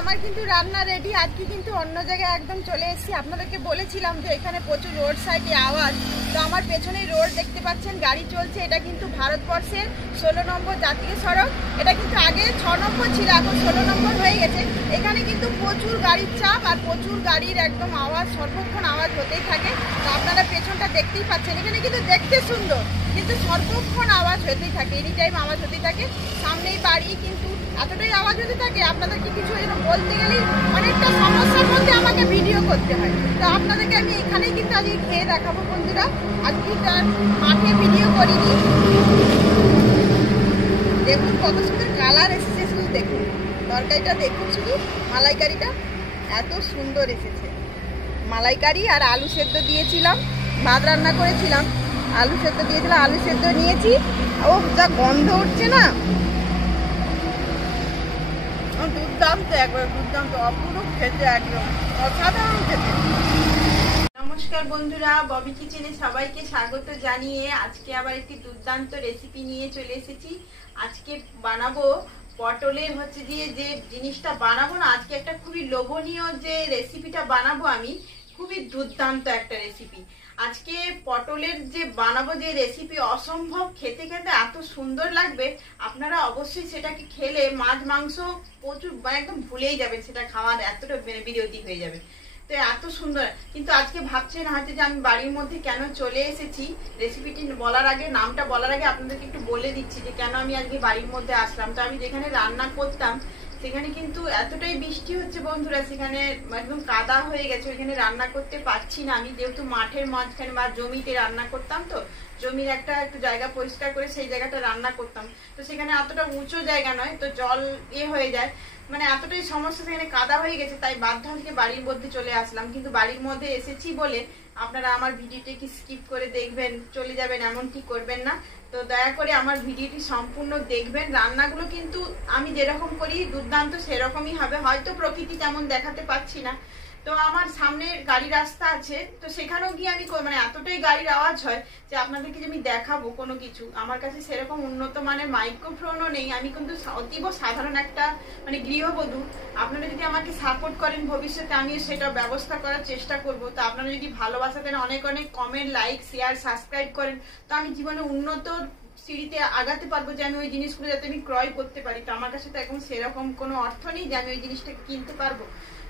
আমার কিন্তু রান্না রেডি। আজকে কিন্তু অন্য জায়গায় একদম চলে এসেছি। আপনাদেরকে বলেছিলাম যে এখানে প্রচুর রোড সাইডে আওয়াজ, তো আমার পেছনে রোড দেখতে পাচ্ছেন, গাড়ি চলছে। এটা কিন্তু ভারতবর্ষের 16 নম্বর জাতীয় সড়ক। এটা কিন্তু আগে 6 নম্বর ছিল, এখন 16 নম্বর হয়ে গেছে। এখানে কিন্তু প্রচুর গাড়ির চাপ আর প্রচুর গাড়ির একদম আওয়াজ, সর্বক্ষণ আওয়াজ হতেই থাকে। তো আপনারা পেছনটা দেখতেই পাচ্ছেন, এখানে কিন্তু দেখতে সুন্দর, কিন্তু সর্বক্ষণ আওয়াজ হতেই থাকে, এনি টাইম আওয়াজ হতেই থাকে। সামনেই বাড়ি, কিন্তু এতটাই আওয়াজ হতে থাকে আপনাদেরকে কিছু বলতে গেলেই অনেকটা সমস্যার মধ্যে আমাকে ভিডিও করতে হয়। তো আপনাদেরকে আমি এখানেই কিন্তু আজকে খেয়ে দেখাবো বন্ধুরা। আজকে তার মাঠে ভিডিও করিনি। দেখুন কত সুন্দর কালার এসেছে, শুধু দেখুন তরকারিটা, দেখুন শুধু মালাইকারিটা এত সুন্দর এসেছে। মালাইকারি আর আলু সেদ্ধ দিয়েছিলাম, ভাত রান্না করেছিলাম, আলু সেদ্ধ দিয়েছিলাম, আলু সেদ্ধ নিয়েছি। ও যা গন্ধ উঠছে না, দুর্দান্ত, একবার দুর্দান্ত, অপূর্ব খেতে, একদম অসাধারণ খেতে। নমস্কার বন্ধুরা, ববি কিচেনে সবাইকে স্বাগত জানিয়ে আজকে আবার একটি দুর্দান্ত রেসিপি নিয়ে চলে এসেছি। আজকে বানাবো পটলের দিয়ে যে জিনিসটা বানাবো না, আজকে একটা খুবই লোভনীয় যে রেসিপিটা বানাবো আমি, খুবই দুর্দান্ত একটা রেসিপি। আজকে পটলের যে বানাবো যে রেসিপি, অসম্ভব খেতে খেতে এত সুন্দর লাগবে, আপনারা অবশ্যই সেটাকে খেলে মাছ মাংস প্রচুর একদম ভুলেই যাবেন, সেটা খাওয়ার এতটা বিরতি হয়ে যাবে। তো এত সুন্দর, কিন্তু আজকে ভাবছেন হয়তো যে আমি বাড়ির মধ্যে কেন চলে এসেছি। রেসিপিটি বলার আগে, নামটা বলার আগে আপনাদেরকে একটু বলে দিচ্ছি যে কেন আমি আজকে বাড়ির মধ্যে আসলাম। তো আমি যেখানে রান্না করতাম সেখানে কিন্তু এতটাই বৃষ্টি হচ্ছে বন্ধুরা, সেখানে একদম কাদা হয়ে গেছে, ওইখানে রান্না করতে পারছি না আমি, যেহেতু মাঠের মাঝখানে বা জমিতে রান্না করতাম, তো জমির একটু জায়গা পরিষ্কার করে সেই জায়গাটা রান্না করতাম। তো সেখানে এতটা উঁচু জায়গা নয়, তো জল হয়ে যায়, মানে এতটাই সমস্যা, সেখানে কাদা হয়ে গেছে, তাই বাধ্য হয়ে বাড়ির মধ্যে চলে আসলাম। কিন্তু বাড়ির মধ্যে এসেছি বলে আপনারা আমার ভিডিওটি কি স্কিপ করে দেখবেন চলে যাবেন, এমনটি করবেন না। তো দয়া করে আমার ভিডিওটি সম্পূর্ণ দেখবেন। রান্নাগুলো কিন্তু আমি যেরকম করি দুর্দান্ত সেরকমই হবে, হয়তো প্রকৃতি তেমন দেখাতে পাচ্ছি না। তো আমার সামনে গাড়ি রাস্তা আছে, তো সেখানেও গিয়ে আমি মানে এতটাই গাড়ির আওয়াজ হয় যে আপনাদেরকে যে আমি দেখাবো কোনো কিছু, আমার কাছে সেরকম উন্নত মানের মাইক্রোফোনও নেই। আমি কিন্তু অতীব সাধারণ একটা মানে গৃহবধূ। আপনারা যদি আমাকে সাপোর্ট করেন ভবিষ্যতে, আমিও সেটা ব্যবস্থা করার চেষ্টা করব। তো আপনারা যদি ভালোবাসা দেন, অনেক অনেক কমেন্ট, লাইক, শেয়ার, সাবস্ক্রাইব করেন, তো আমি জীবনে উন্নত সিঁড়িতে আগাতে পারবো, যে আমি ওই জিনিসগুলো যাতে আমি ক্রয় করতে পারি। তো আমার কাছে তো এখন সেরকম কোনো অর্থ নেই যে আমি ওই জিনিসটা কিনতে পারবো।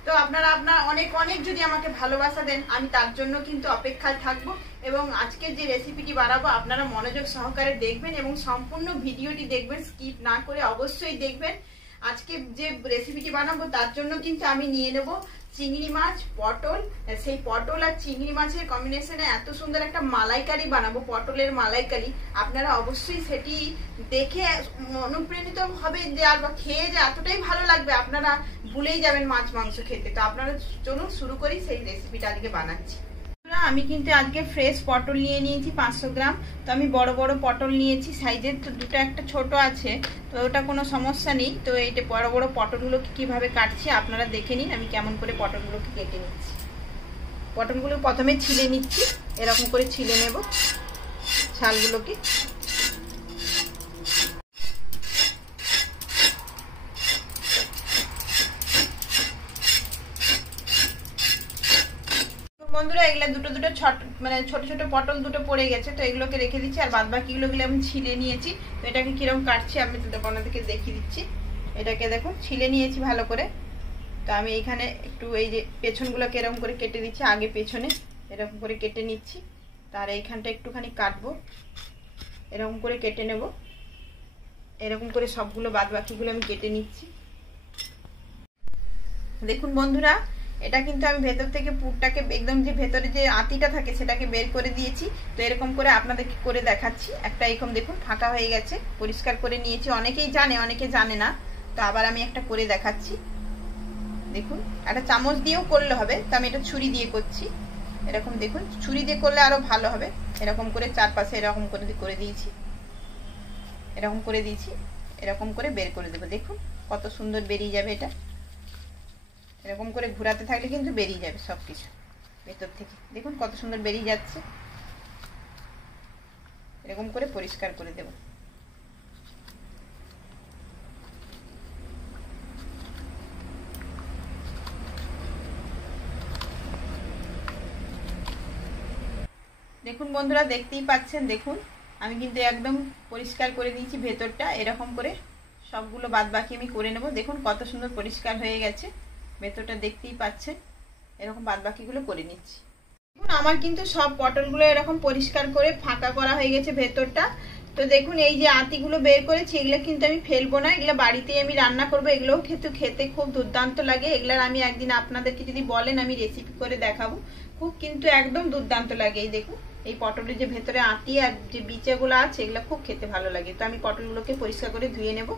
তো আপনারা অনেক অনেক যদি আমাকে ভালোবাসা দেন, আমি তার জন্য কিন্তু অপেক্ষায় থাকবো। এবং আজকের যে রেসিপিটি বানাবো আপনারা মনোযোগ সহকারে দেখবেন এবং সম্পূর্ণ ভিডিওটি দেখবেন, স্কিপ না করে অবশ্যই দেখবেন। আজকে যে রেসিপিটি বানাবো তার জন্য কিন্তু আমি নিয়ে নেব চিংড়ি মাছ, পটল। সেই পটল আর চিংড়ি মাছের কম্বিনেশনে এত সুন্দর একটা মালাইকারি বানাবো, পটলের মালাইকারি। আপনারা অবশ্যই সেটি দেখে অনুপ্রাণিত হবে, যে আর খেয়ে যে এতটাই ভালো লাগবে আপনারা ভুলেই যাবেন মাছ মাংস খেতে। তো আপনারা চলুন শুরু করি সেই রেসিপিটা আজকে বানাচ্ছি। আমি কিন্তু আজকে ফ্রেশ পটল নিয়ে নিয়েছি 500 গ্রাম। তো আমি বড় বড় পটল নিয়েছি সাইজের, তো দুটো একটা ছোট আছে, তো ওটা কোনো সমস্যা নেই। তো এইটা বড় বড় পটলগুলোকে কিভাবে কাটছি আপনারা দেখে নিন, আমি কেমন করে পটলগুলোকে কেটে নিচ্ছি। পটলগুলো প্রথমে ছিলে নিচ্ছি, এরকম করে ছিলে নেব ছালগুলোকে। বন্ধুরা এগুলো দুটো দুটো ছোট ছোট পটল দুটো পড়ে গেছে, তো এগুলোকে রেখে দিচ্ছি। আর বাদ বাকিগুলো আমি ছিলে নিয়েছি। তো এটাকে কিরকম কাটছি আমি আপনাদেরকে দেখিয়ে দিচ্ছি। এটাকে দেখুন ছিলে নিয়েছি ভালো করে। তো আমি এখানে একটু এই যে পেছনগুলোকে এরকম করে কেটে দিচ্ছি, আগে পেছনে এরকম করে কেটে নিচ্ছি। তার এইখানটা একটুখানি কাটবো, এরকম করে কেটে নেব। এরকম করে সবগুলো বাদ বাকিগুলো আমি কেটে নিচ্ছি। দেখুন বন্ধুরা, এটা কিন্তু আমি ভেতর থেকে পুরটাকে একদম, যে ভেতরে যে আঁতিটা থাকে সেটাকে বের করে দিয়েছি। তো এরকম করে আপনাদেরকে করে দেখাচ্ছি। একটা এরকম দেখুন ফাঁকা হয়ে গেছে, পরিষ্কার করে নিয়েছি। অনেকেই জানে, অনেকে জানে না, তো আবার আমি একটা করে দেখাচ্ছি। দেখুন একটা চামচ দিয়েও করলে হবে, তো আমি এটা ছুরি দিয়ে করছি। এরকম দেখুন, ছুরি দিয়ে করলে আরো ভালো হবে। এরকম করে চারপাশে এরকম করে দিয়েছি, এরকম করে দিয়েছি, এরকম করে বের করে দেবো। দেখুন কত সুন্দর বেরিয়ে যাবে এটা। এরকম করে ঘোরাতে থাকলে কিন্তু বেরিয়ে যাবে সবকিছু ভেতর থেকে। দেখুন কত সুন্দর বেরিয়ে যাচ্ছে। এরকম করে পরিষ্কার করে দেব। দেখুন বন্ধুরা, দেখতেই পাচ্ছেন, দেখুন আমি কিন্তু একদম পরিষ্কার করে দিয়েছি ভেতরটা। এরকম করে সবগুলো বাদ বাকি আমি করে নেব। দেখুন কত সুন্দর পরিষ্কার হয়ে গেছে ভেতরটা, দেখতেই পাচ্ছেন। এরকম বাদ বাকিগুলো করে নিচ্ছি। দেখুন আমার কিন্তু সব পটলগুলো এরকম পরিষ্কার করে ফাঁকা করা হয়ে গেছে ভেতরটা। তো দেখুন এই যে আঁতিগুলো বের করেছি, এগুলো কিন্তু আমি ফেলবো না, এগুলো বাড়িতেই আমি রান্না করবো। এগুলোও কিন্তু খেতে খুব দুর্দান্ত লাগে। এগুলার আমি একদিন আপনাদেরকে যদি বলেন আমি রেসিপি করে দেখাবো, খুব কিন্তু একদম দুর্দান্ত লাগে। এই দেখুন এই পটলের যে ভেতরে আঁতি আর যে বিচেগুলো আছে এগুলো খুব খেতে ভালো লাগে। তো আমি পটলগুলোকে পরিষ্কার করে ধুয়ে নেব।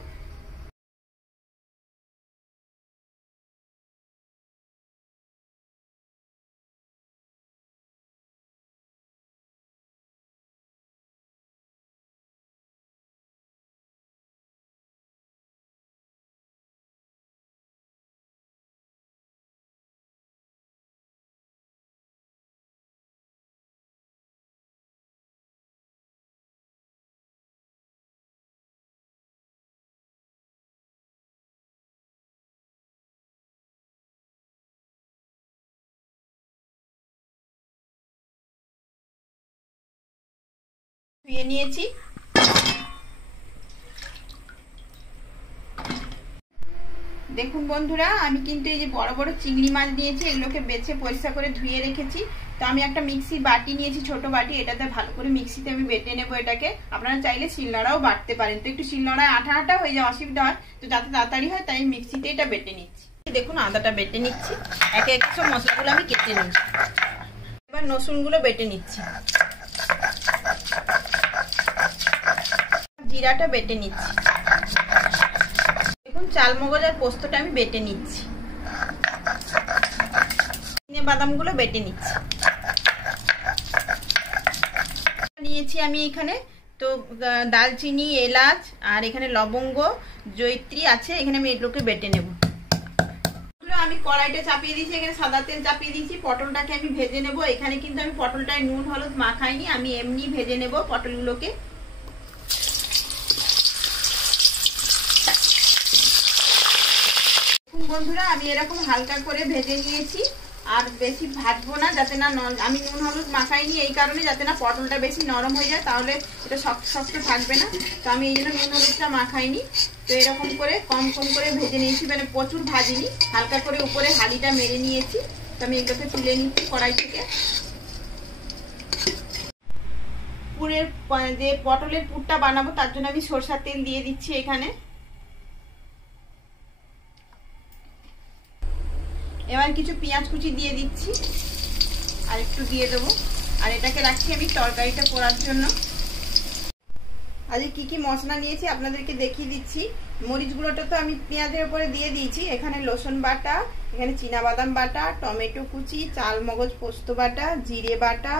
ধুয়ে নিয়েছি। দেখুন বন্ধুরা, আমি কিন্তু এই যে বড় বড় চিংড়ি মাছ নিয়েছি, এগুলোকে বেছে পরিষ্কার করে ধুয়ে রেখেছি। তো আমি একটা মিক্সির বাটি নিয়েছি, ছোট বাটি, এটাতে ভালো করে মিক্সিতে আমি বেটে নেবো এটাকে। আপনারা চাইলে শিলনোড়াও বাটতে পারেন। তো একটু শিলনোড়ায় আঠা আঠা হয়ে যায়, অসুবিধা হয়, তো যাতে তাড়াতাড়ি হয় তাই মিক্সিতে এটা বেটে নিচ্ছি। দেখুন আদাটা বেটে নিচ্ছি, একে একে সব মশলাগুলো আমি কেটে নিচ্ছি। এবার রসুনগুলো বেটে নিচ্ছি, জিরাটা বেটে নিচ্ছি। দেখুন চালমগজ আর পোস্তটা আমি বেটে নিচ্ছি, বাদামগুলো বেটে নিচ্ছি। নিয়েছি আমি এখানে তো দালচিনি, এলাচ আর এখানে লবঙ্গ, জয়িত্রী আছে, এখানে আমি এগুলোকে বেটে নেব। আমি কড়াইটা চাপিয়ে দিয়েছি, এখানে সাদা তেল চাপিয়ে দিয়েছি। পটলটাকে আমি ভেজে নেব। এখানে কিন্তু আমি পটলটায় নুন হলুদ মাখাইনি, আমি এমনি ভেজে নেব পটলগুলোকে। বন্ধুরা আমি এরকম হালকা করে ভেজে নিয়েছি, আর বেশি ভাজবো না, যাতে না আমি নুন হলুদ মাখাইনি এই কারণে, যাতে না পটলটা বেশি নরম হয়ে যায়, তাহলে এটা শক্ত শক্ত থাকবে না। তো আমি এই জন্য নুন হলুদটা মাখাইনি। তো এরকম করে কম কম করে ভেজে নিয়েছি, মানে প্রচুর ভাজিনি, হালকা করে উপরে হাঁড়িটা মেরে নিয়েছি। তো আমি এগুলোকে তুলে নিচ্ছি কড়াই থেকে। পুরের যে পটলের পুরটা বানাবো তার জন্য আমি সরষের তেল দিয়ে দিচ্ছি এখানে। এবার কিছু পেঁয়াজ কুচি দিয়ে দিচ্ছি, আর একটু দিয়ে দেবো। আর এটাকে রাখছি আমি তরকারিটা করার জন্য। আজকে কি কি মশলা নিয়েছি আপনাদেরকে দেখিয়ে দিচ্ছি। মরিচগুলোটা তো আমি পেঁয়াজের উপরে দিয়ে দিয়েছি। এখানে রসুন বাটা, এখানে চীনাবাদাম বাটা, টমেটো কুচি, চালমগজ পোস্ত বাটা, জিরে বাটা,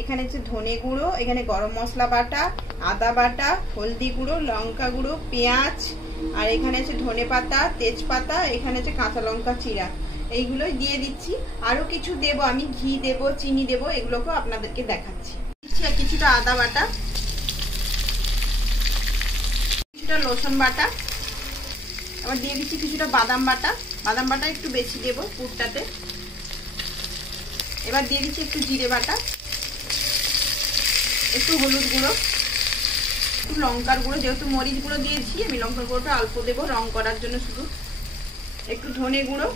এখানে হচ্ছে ধনে গুঁড়ো, এখানে গরম মশলা বাটা, আদা বাটা, হলদি গুঁড়ো, লঙ্কা গুঁড়ো, পেঁয়াজ, আর এখানে আছে ধনে পাতা, তেজপাতা, এখানে আছে কাঁচা লঙ্কা চিরা, এইগুলোই দিয়ে দিচ্ছি। আরো কিছু দেব, আমি ঘি দেব, চিনি দেব, এগুলোকেও আপনাদেরকে দেখাচ্ছি। দিচ্ছি কিছুটা আদা বাটা, কিছুটা রসুন বাটা, আবার দিয়ে দিচ্ছি কিছুটা বাদাম বাটা। বাদাম বাটা একটু বেশি দেব পুরটাতে। এবার দিয়ে দিচ্ছি একটু জিরে বাটা, একটু হলুদ গুঁড়ো, একটু লঙ্কার গুঁড়ো, যেহেতু মরিচ গুঁড়ো দিয়েছি আমি লঙ্কার গুঁড়োটা অল্প দেবো রং করার জন্য শুধু, একটু ধনে গুঁড়ো।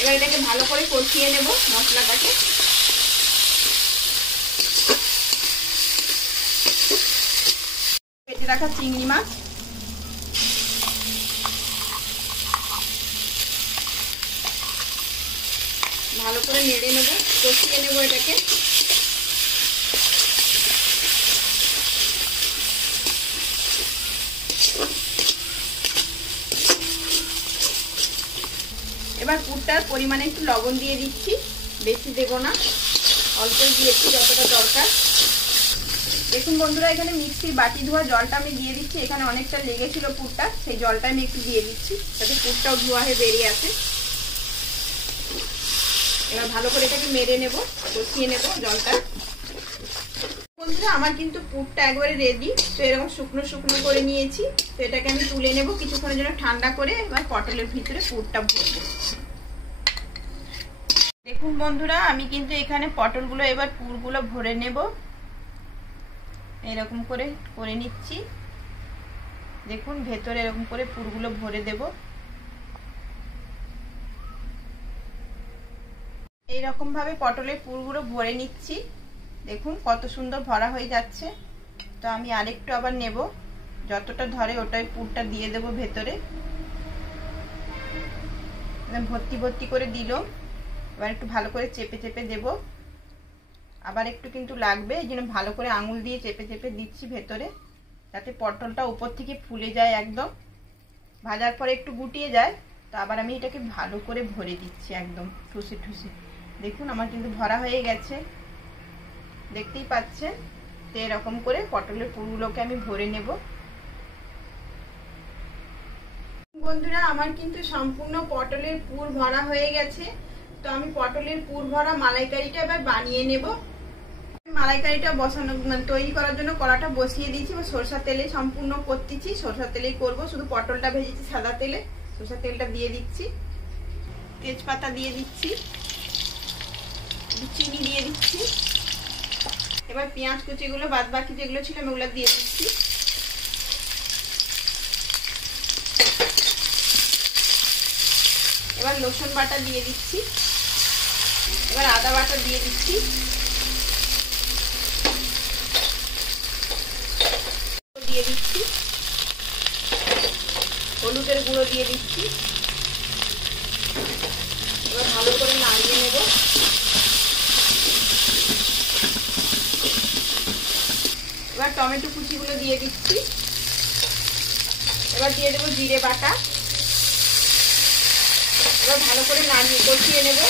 এবার এটাকে ভালো করে কষিয়ে নেব মশলাটাকে। কেটে রাখা চিংড়ি মাছ, ভালো করে নেড়ে নেব, কষিয়ে নেব এটাকে। এবার পুরটার পরিমাণে একটু লবণ দিয়ে দিচ্ছি, বেশি দেব না, অল্পই দিয়েছি যতটা দরকার। দেখুন বন্ধুরা, এখানে মিক্সির বাটি ধোয়া জলটা আমি দিয়ে দিচ্ছি। এখানে অনেকটা লেগেছিল পুরটা, সেই জলটা আমি একটু দিয়ে দিচ্ছি যাতে পুরটাও ধোয়া হয়ে বেরিয়ে আসে। এবার ভালো করে এটাকে মেরে নেব, কষিয়ে নেব জলটা। বন্ধুরা আমার কিন্তু পুরটা একবারে রেডি। তো এরকম শুকনো শুকনো করে নিয়েছি। তো এটাকে আমি তুলে নেব কিছুক্ষণের জন্য ঠান্ডা করে। এবার পটলের ভিতরে পুরটা ভরবো। দেখুন বন্ধুরা, আমি কিন্তু এখানে পটলগুলো এবার পুরগুলো ভরে নেব। এরকম করে করে নিচ্ছি। দেখুন ভেতরে এরকম করে পুরগুলো ভরে দেব। এইরকম ভাবে পটলের পুরগুলো ভরে নিচ্ছি। দেখুন কত সুন্দর ভরা হয়ে যাচ্ছে। তো আমি আরেকটু আবার নেব, যতটা ধরে ওটাই পুরটা দিয়ে দেব ভেতরে। ভর্তি ভর্তি করে দিলাম। এবার একটু ভালো করে চেপে চেপে দেব। আবার একটু কিন্তু লাগবে, এই জন্য ভালো করে আঙুল দিয়ে চেপে চেপে দিচ্ছি ভেতরে, যাতে পটলটা উপর থেকে ফুলে যায় একদম। ভাজার পরে একটু গুটিয়ে যায়। তো আবার আমি এটাকে ভালো করে ভরে দিচ্ছি একদম ঠুসে ঠুসে। দেখুন আমার কিন্তু ভরা হয়ে গেছে, দেখতেই পাচ্ছেন। তো এরকম করে পটলের পুরগুলোকে আমি ভরে নেব। বন্ধুরা, আমার কিন্তু সম্পূর্ণ পটলের পুর ভরা হয়ে গেছে। তো আমি পটলের পুর ভরা মালাইকারিটা এবার বানিয়ে নেব। মালাইকারিটা তৈরি করার জন্য কড়াটা বসিয়ে দিয়েছি। সরষের তেলে সম্পূর্ণ করতেছি, সরষের তেলেই করব। শুধু পটলটা ভেজেছি সাদা তেলে। সরষের তেলটা দিয়ে দিচ্ছি, তেজপাতা দিয়ে দিচ্ছি, চিনি দিয়ে দিচ্ছি। এবার পেঁয়াজ কুচিগুলো বাদ বাকি যেগুলো ছিল আমি ওগুলো দিয়ে দিচ্ছি। এবার রসুন বাটা দিয়ে দিচ্ছি। এবার আদা বাটা দিয়ে দিচ্ছি। দিয়ে দিচ্ছি হলুদের গুঁড়ো দিয়ে দিচ্ছি। এবার ভালো করে নাড়িয়ে নেব। এবার টমেটো কুচিগুলো দিয়ে দিচ্ছি। এবার দিয়ে দেবো জিরে বাটা। এবার ভালো করে নাড়িয়ে কষিয়ে নেব।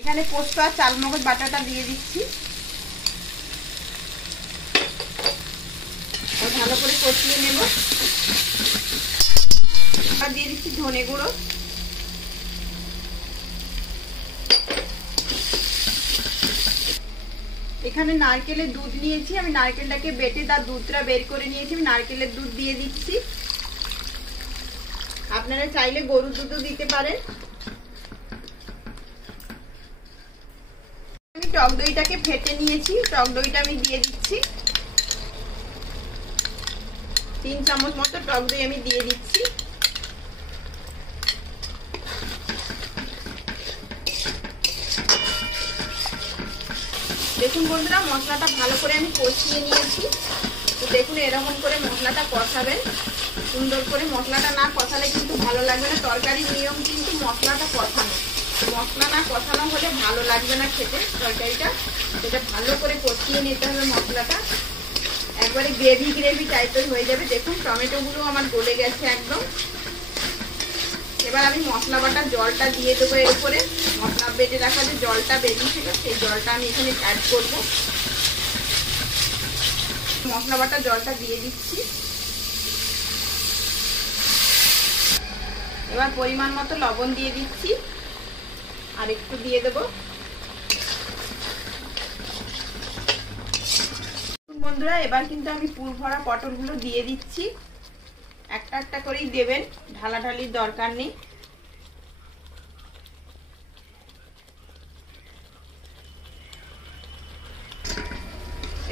এখানে পোস্ত আর চালমগজ বাটাটা দিয়ে দিচ্ছি। ভালো করে কষিয়ে নেব। আর দিয়ে দিচ্ছি ধনে গুঁড়ো। এখানে নারকেলের দুধ নিয়েছি, আমি নারকেলটাকে বেটে তার দুধটা বের করে নিয়েছি। আমি নারকেলের দুধ দিয়ে দিচ্ছি। আপনারা চাইলে গরুর দুধও দিতে পারেন। আমি টক দইটাকে ফেটে নিয়েছি, টক দইটা আমি দিয়ে দিচ্ছি। 3 চামচ মতো টক দই আমি দিয়ে দিচ্ছি। দেখুন বন্ধুরা, মশলাটা ভালো করে আমি কষিয়ে নিয়েছি। তো দেখুন এরকম করে মশলাটা কষাবেন সুন্দর করে। মশলাটা না কষালে কিন্তু ভালো লাগবে না। তরকারির নিয়ম কিন্তু মশলাটা কষানো। মশলা না কষানো হলে ভালো লাগবে না খেতে তরকারিটা। সেটা ভালো করে কষিয়ে নিতে হবে মশলাটা। একবারে গ্রেভি গ্রেভি টাইপের হয়ে যাবে। দেখুন টমেটোগুলো আমার গলে গেছে একদম। এবার আমি মশলা বাটার জলটা দিয়ে দেবো এর উপরে। মশলা বেটে রাখা যে জলটা বেরিয়েছিল সেই জলটা আমি এখানে অ্যাড করব। মশলা বাটার জলটা দিয়ে দিচ্ছি। এবার পরিমাণ মতো লবণ দিয়ে দিচ্ছি, আর একটু দিয়ে দেব। বন্ধুরা, এবার কিন্তু আমি পুর ভরা পটলগুলো দিয়ে দিচ্ছি। একটা একটা করেই দেবেন, ঢালাঢালির দরকার নেই।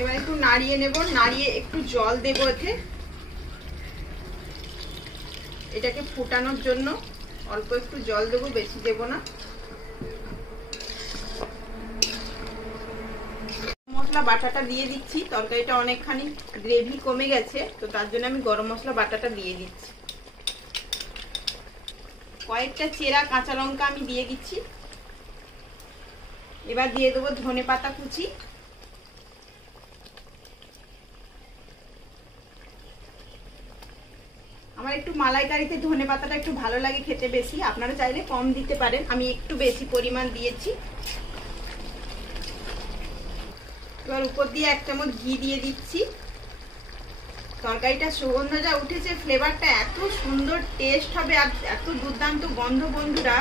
এবার একটু নাড়িয়ে নেব, নাড়িয়ে একটু জল দেব এতে। এটাকে ফুটানোর জন্য অল্প একটু জল দেবো, বেশি দেব না। মশলা বাটাটা দিয়ে দিচ্ছি। তরকারিটা অনেকখানি গ্রেভি কমে গেছে, তো তার জন্য আমি গরম মশলা বাটাটা দিয়ে দিচ্ছি। কয়েকটা চেরা কাঁচা লঙ্কা আমি দিয়ে দিচ্ছি। এবার দিয়ে দেবো ধনেপাতা কুচি। আমার একটু মালাইকারিতে ধনেপাতাটা একটু ভালো লাগে খেতে বেশি। আপনারা চাইলে কম দিতে পারেন, আমি একটু বেশি পরিমাণ দিয়েছি। এবার উপর দিয়ে 1 চামচ ঘি দিয়ে দিচ্ছি। তরকারিটা সুগন্ধ যা উঠেছে, ফ্লেভারটা এত সুন্দর টেস্ট হবে আর এত দুর্দান্ত গন্ধ। বন্ধুরা,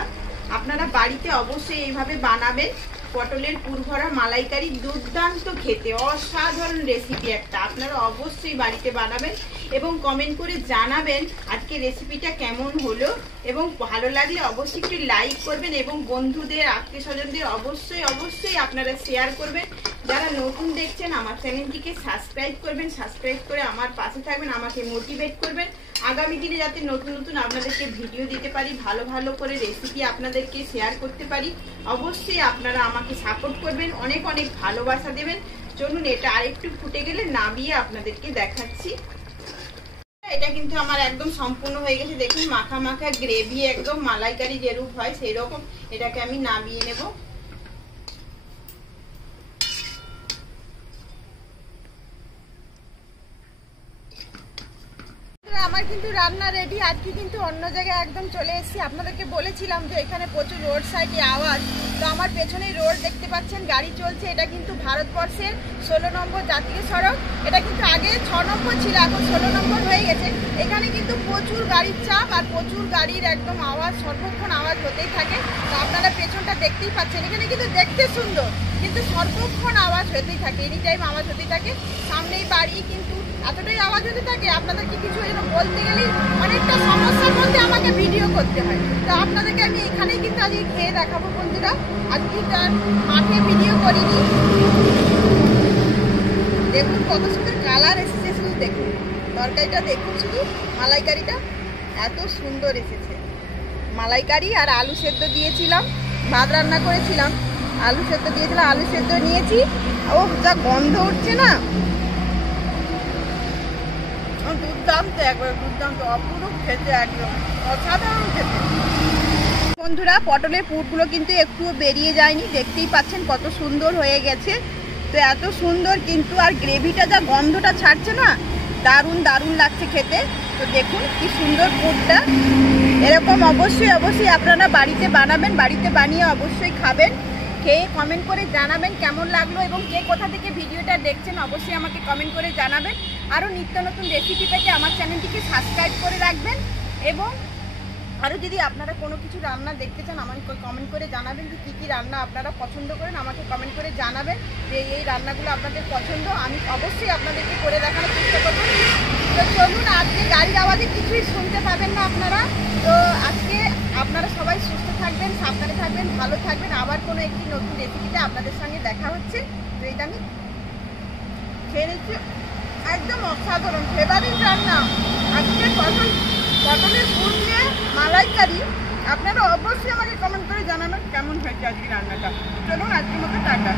আপনারা বাড়িতে অবশ্যই এইভাবে বানাবেন। পটলের পুর ভরা মালাইকারি দুর্দান্ত খেতে, অসাধারণ রেসিপি একটা। আপনারা অবশ্যই বাড়িতে বানাবেন এবং কমেন্ট করে জানাবেন আজকে রেসিপিটা কেমন হলো, এবং ভালো লাগলে অবশ্যই একটু লাইক করবেন এবং বন্ধুদের আত্মীয় স্বজনদের অবশ্যই আপনারা শেয়ার করবেন। যারা নতুন দেখছেন আমার চ্যানেলটিকে সাবস্ক্রাইব করবেন, সাবস্ক্রাইব করে আমার পাশে থাকবেন, আমাকে মোটিভেট করবেন আগামী দিনে যাতে নতুন আপনাদেরকে ভিডিও দিতে পারি, ভালো করে রেসিপি আপনাদেরকে শেয়ার করতে পারি। অবশ্যই আপনারা আমাকে সাপোর্ট করবেন, অনেক ভালোবাসা দেবেন। চলুন এটা আরেকটু ফুটে গেলে নামিয়ে আপনাদেরকে দেখাচ্ছি। এটা কিন্তু আমার একদম সম্পূর্ণ হয়ে গেছে। দেখুন মাখা মাখা গ্রেভি, একদম মালাইকারি যেরূপ হয় সেই রকম। এটাকে আমি নামিয়ে নেব। আমার কিন্তু রান্না রেডি। আজকে কিন্তু অন্য জায়গায় একদম চলে এসেছি। আপনাদেরকে বলেছিলাম যে এখানে প্রচুর রোড সাইডে আওয়াজ, তো আমার পেছনে রোড দেখতে পাচ্ছেন, গাড়ি চলছে। এটা কিন্তু ভারতবর্ষের 16 নম্বর জাতীয় সড়ক। এটা কিন্তু আগে 6 নম্বর ছিল, এখন 16 নম্বর হয়ে গেছে। এখানে কিন্তু প্রচুর গাড়ির চাপ আর প্রচুর গাড়ির একদম আওয়াজ, সর্বক্ষণ আওয়াজ হতেই থাকে। তো আপনারা পেছনটা দেখতেই পাচ্ছেন। এখানে কিন্তু দেখতে সুন্দর, কিন্তু সর্বক্ষণ আওয়াজ হতেই থাকে, এনি টাইম আওয়াজ হতেই থাকে। সামনেই বাড়ি, কিন্তু এতটাই আওয়াজ হতে থাকে আপনাদেরকে কিছু বলতে গেলেই অনেকটা সমস্যার মধ্যে আমাকে ভিডিও করতে হয়। তো আপনাদেরকে আমি এখানেই কিন্তু আজকে খেয়ে দেখাবো বন্ধুরা। আজকে মাঠে ভিডিও করিনি। দেখুন কত সুন্দর কালার এসেছে, শুধু দেখুন তরকারিটা, দেখুন শুধু মালাইকারিটা এত সুন্দর এসেছে। মালাইকারি আর আলু সেদ্ধ দিয়েছিলাম, ভাত রান্না করেছিলাম, আলু সেদ্ধ দিয়েছিলাম, আলু সেদ্ধ নিয়েছি। ও যা গন্ধ উঠছে না, দুর্দান্ত, একবার দুর্দান্ত, অপূর্ব খেতে, একদম অসাধারণ খেতে। বন্ধুরা পটলের পুরগুলো কিন্তু একটুও বেরিয়ে যায়নি, দেখতেই পাচ্ছেন কত সুন্দর হয়ে গেছে। তো এত সুন্দর কিন্তু, আর গ্রেভিটা যা গন্ধটা ছাড়ছে না, দারুণ লাগছে খেতে। তো দেখুন কি সুন্দর পুরটা। এরকম অবশ্যই আপনারা বাড়িতে বানাবেন, বাড়িতে বানিয়ে অবশ্যই খাবেন। খেয়ে কমেন্ট করে জানাবেন কেমন লাগলো, এবং কে কোথা থেকে ভিডিওটা দেখছেন অবশ্যই আমাকে কমেন্ট করে জানাবেন। আরও নিত্য নতুন রেসিপি পেতে আমার চ্যানেলটিকে সাবস্ক্রাইব করে রাখবেন, এবং আরও যদি আপনারা কোনো কিছু রান্না দেখতে চান আমাকে কমেন্ট করে জানাবেন যে কী রান্না আপনারা পছন্দ করেন। আমাকে কমেন্ট করে জানাবেন যে এই রান্নাগুলো আপনাদের পছন্দ, আমি অবশ্যই আপনাদেরকে করে দেখানোর চেষ্টা করব। তো চলুন, আজকে গাড়ির আওয়াজে কিছুই শুনতে পাবেন না আপনারা। তো আজকে আপনারা সবাই সুস্থ থাকবেন, সাবধানে থাকবেন, ভালো থাকবেন। আবার কোনো একটি নতুন রেসিপিতে আপনাদের সঙ্গে দেখা হচ্ছে। তো এইটা আমি খেয়ে নিচ্ছি, একদম অসাধারণ ফেভারিট রান্না আজকে পটলের পুর দিয়ে মালাইকারি। আপনারা অবশ্যই আমাকে কমেন্ট করে জানাবেন কেমন হয়েছে আজকে রান্নাটা। চলুন আজকের মতো টাটা।